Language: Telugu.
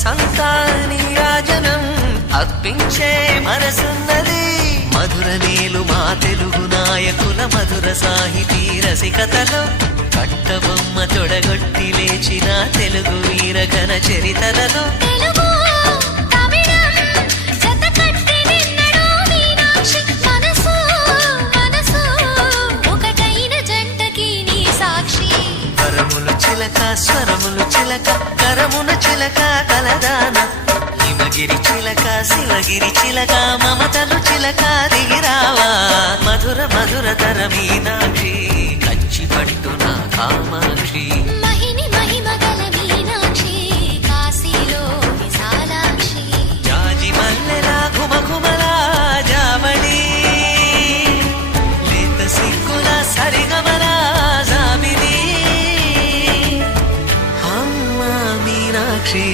మనసంతా నీరాజనం అర్పించే మనసున్నది. మధుర నీలు మా తెలుగు నాయకుల మధుర సాహితీ రసికతలో కట్టబొమ్మ తొడగొట్టి లేచిన తెలుగు వీర ఘన చరితలలో స్వరములు చిలక కరమున చిలక కలదాన హిమగిరి చిలక శివగిరి చిలక మమతలు చిలక దిగిరావా మధుర మధుర తర మీనాక్షి కచ్చి పట్టున కామాక్షి మహిని మహిమగల మీనాక్షి కాశీలో విశాలాక్షి జాజి మల్లెలా ఘుమఘుమలా జావళి లేత సిగ్గుల సరిగమలా జాబిలి మీనాక్షి